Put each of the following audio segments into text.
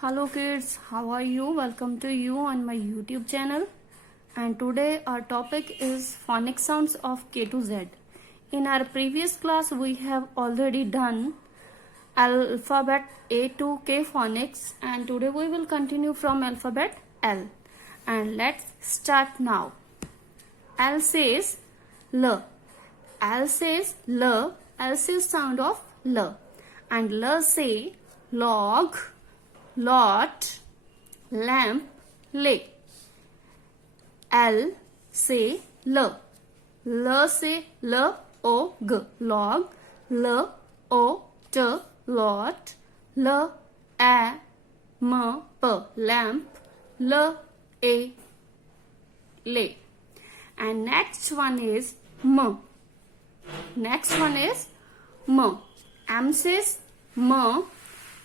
Hello kids, how are you? Welcome to you on my YouTube channel. And today our topic is phonic sounds of K to Z. In our previous class we have already done alphabet A to K phonics, and today we will continue from alphabet L. And let's start now. L says L. L says L. L says sound of L. And L say log, lot, lamp, lay. L say L. L say L O G, log. L O T, lot. L A M P, lamp. L A, lay. And next one is M. Next one is M. M says M.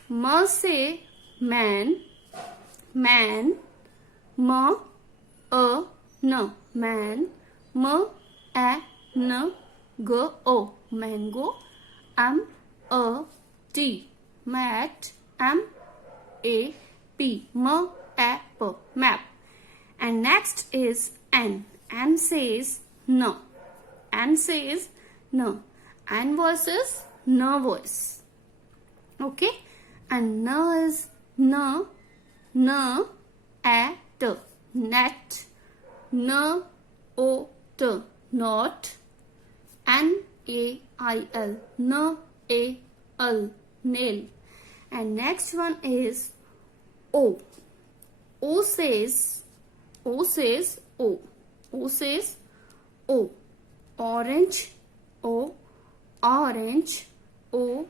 M say man, man. M A N, man. M A N G O, mango. M A T, mat. M A P, M A P, map. And next is N. N says no. N says no. N voice is no voice. Okay? And no is no, no, at, net, no, o, t, not, N-A-I-L, no, A-L, nail. And next one is O. O says O. O says O. Orange, O, orange, O,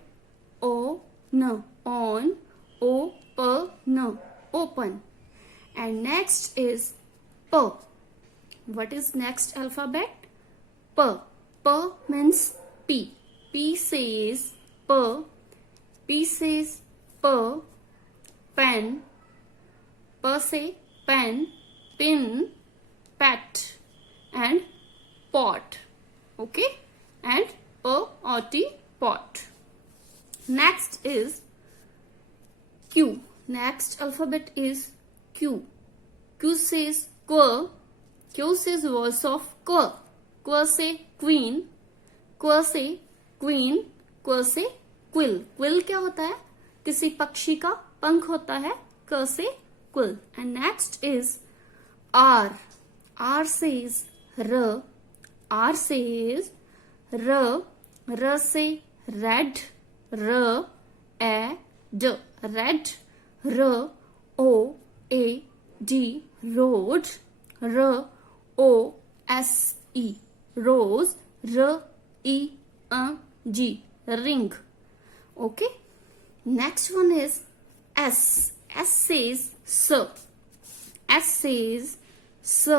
N, on, O, P, N, open. And next is P. What is next alphabet? P. P means P. P says P. P says P. Pen. P say pen, pin, pet, and pot. Okay? And P-O-T, pot. Next is Q. Next alphabet is Q. Q says Q. Q says voice of Q. Q say queen. Q say queen. Q say quill. Quill क्या होता है? किसी पक्षी का पंख होता है. Q say quill. And next is R. R says R. R says R. R say red. R A D, red. R O A D, road. R O S E, rose. R E N G, ring. Okay. Next one is S. S says S. S says S.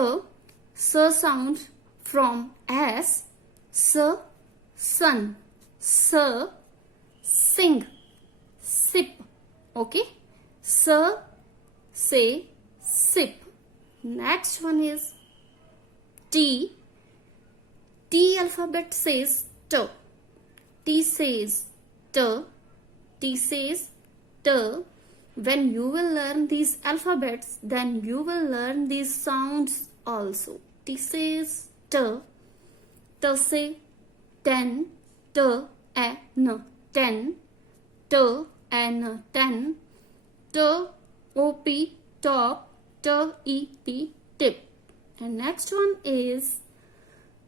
S sound from S. S, sun. S, sing, sip. Okay. S say sip. Next one is T. T alphabet says T. T says T. T says T. When you will learn these alphabets, then you will learn these sounds also. T says T. T say 10. T A N, 10. T N, 10. T O P, top. T E P, tip. And next one is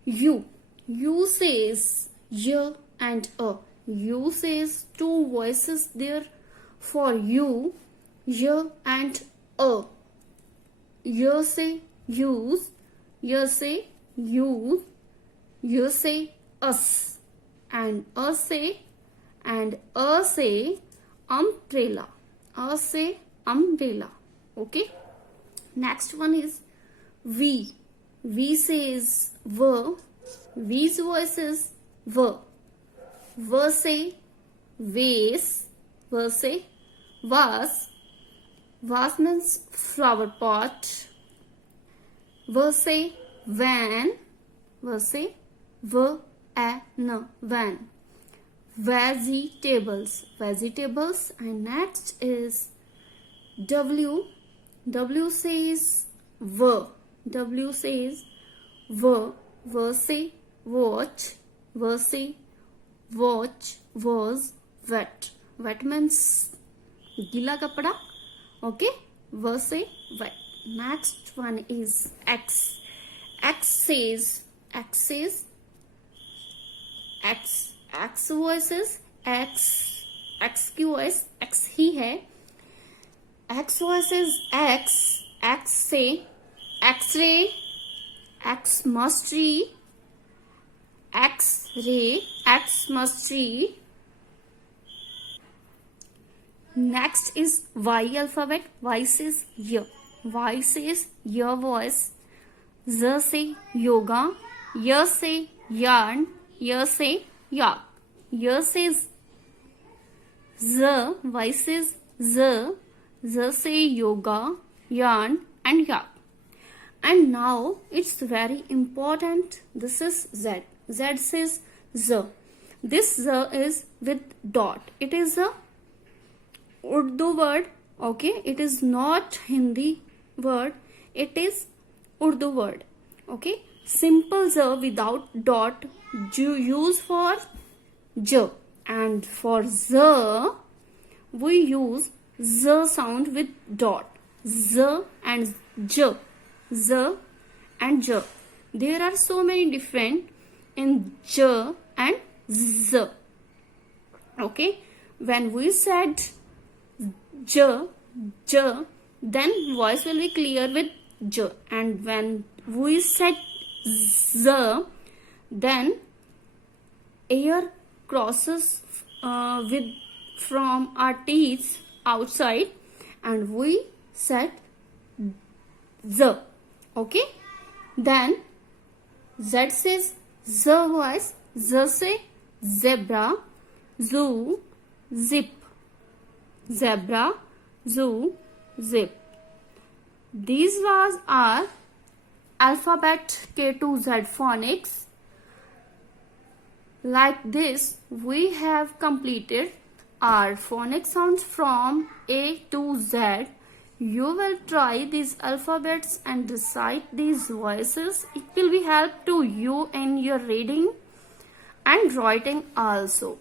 U. U says Y and A. U says two voices there for U. Y and A. Y say use. Y say use. Y say us. And A say umbrella. A say umbrella. Okay. Next one is V. V says V. V's voice is V. V say vase. V say vase. Vase means flower pot. V say van. V say V-A-N, van. Vegetables. And next is W. W says V. W says V. V say watch. V say watch. Was wet. Wet means gila kapda. Okay. V say wet. Next one is X. X says X voices X. X की voice X ही है. X voices X. X say X-ray. X must be X-ray. X must be. Next is Y alphabet. Y says Y. Y says your voice. Z say yoga. Y say yarn. Y say yak. Y says Z. Y says Z. Z say yoga, yarn and yak. And now it's very important. This is Z. Z says Z. This Z is with dot. It is a Urdu word. Okay. It is not Hindi word. It is Urdu word. Okay. Simple Z without dot use for J. And for Z we use Z sound with dot. Z and J. Z and J. There are so many different in J and Z. Okay. When we said J, then voice will be clear with J. And when we said Z, then air crosses with from our teeth outside and we said Z. Okay. Then Z says Z voice. Z say zebra, zoo, zip. Zebra, zoo, zip. These was our alphabet K to Z phonics. Like this, we have completed our phonic sounds from A to Z. You will try these alphabets and recite these voices. It will be help to you in your reading and writing also.